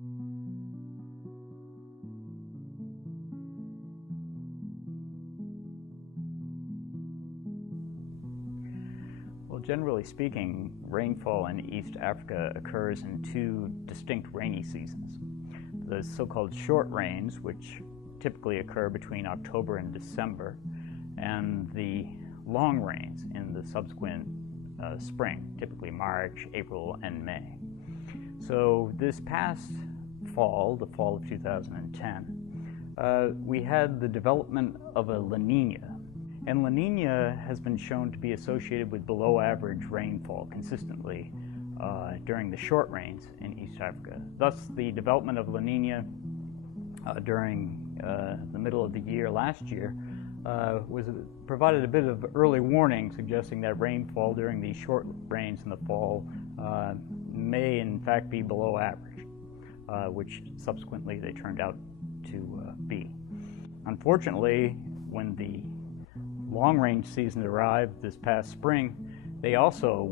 Well, generally speaking, rainfall in East Africa occurs in two distinct rainy seasons. The so-called short rains, which typically occur between October and December, and the long rains in the subsequent spring, typically March, April, and May. So this past fall, the fall of 2010, we had the development of a La Nina. And La Nina has been shown to be associated with below average rainfall consistently during the short rains in East Africa. Thus, the development of La Nina during the middle of the year last year provided a bit of early warning, suggesting that rainfall during these short rains in the fall may in fact be below average, which subsequently they turned out to be. Unfortunately, when the long-range season arrived this past spring, they also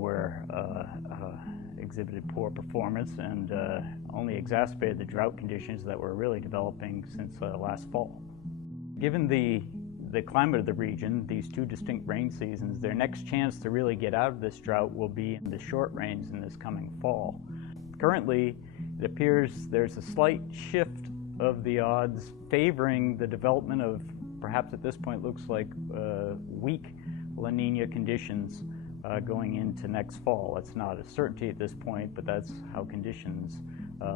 exhibited poor performance and only exacerbated the drought conditions that were really developing since last fall. Given the climate of the region, these two distinct rain seasons, their next chance to really get out of this drought will be in the short rains in this coming fall. Currently, it appears there's a slight shift of the odds favoring the development of perhaps at this point looks like weak La Nina conditions going into next fall. It's not a certainty at this point, but that's how conditions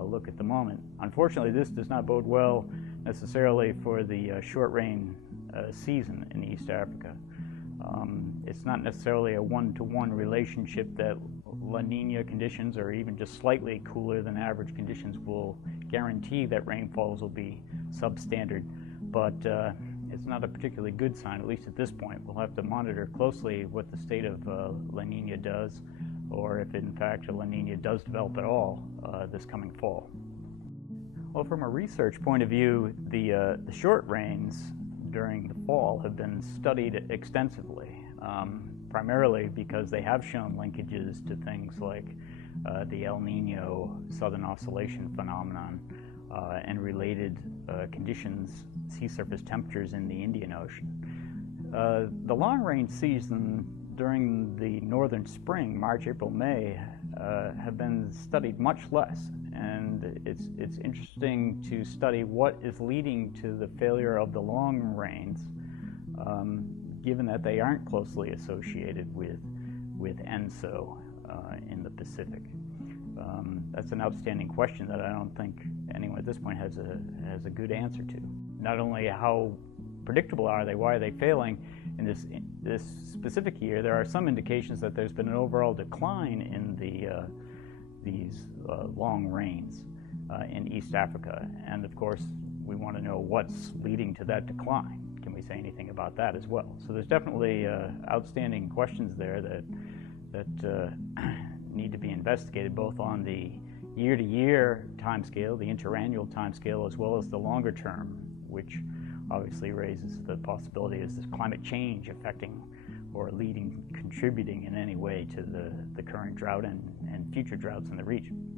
look at the moment. Unfortunately, this does not bode well necessarily for the short rain season in East Africa. It's not necessarily a one-to-one relationship that La Nina conditions, or even just slightly cooler than average conditions, will guarantee that rainfalls will be substandard, but it's not a particularly good sign, at least at this point. We'll have to monitor closely what the state of La Nina does, or if in fact a La Nina does develop at all this coming fall. Well, from a research point of view, the short rains during the fall have been studied extensively, primarily because they have shown linkages to things like the El Nino Southern Oscillation phenomenon and related conditions, sea surface temperatures in the Indian Ocean. The long-range season during the northern spring, March, April, May, have been studied much less, and it's interesting to study what is leading to the failure of the long rains, given that they aren't closely associated with ENSO in the Pacific. That's an outstanding question that I don't think anyone at this point has a good answer to. Not only how predictable are they, why are they failing? In this specific year, there are some indications that there's been an overall decline in these long rains in East Africa, and of course we want to know what's leading to that decline. Can we say anything about that as well? So there's definitely outstanding questions there that need to be investigated, both on the year-to-year timescale, the interannual timescale, as well as the longer term, which obviously raises the possibility, is this climate change affecting or contributing in any way to the current drought and future droughts in the region.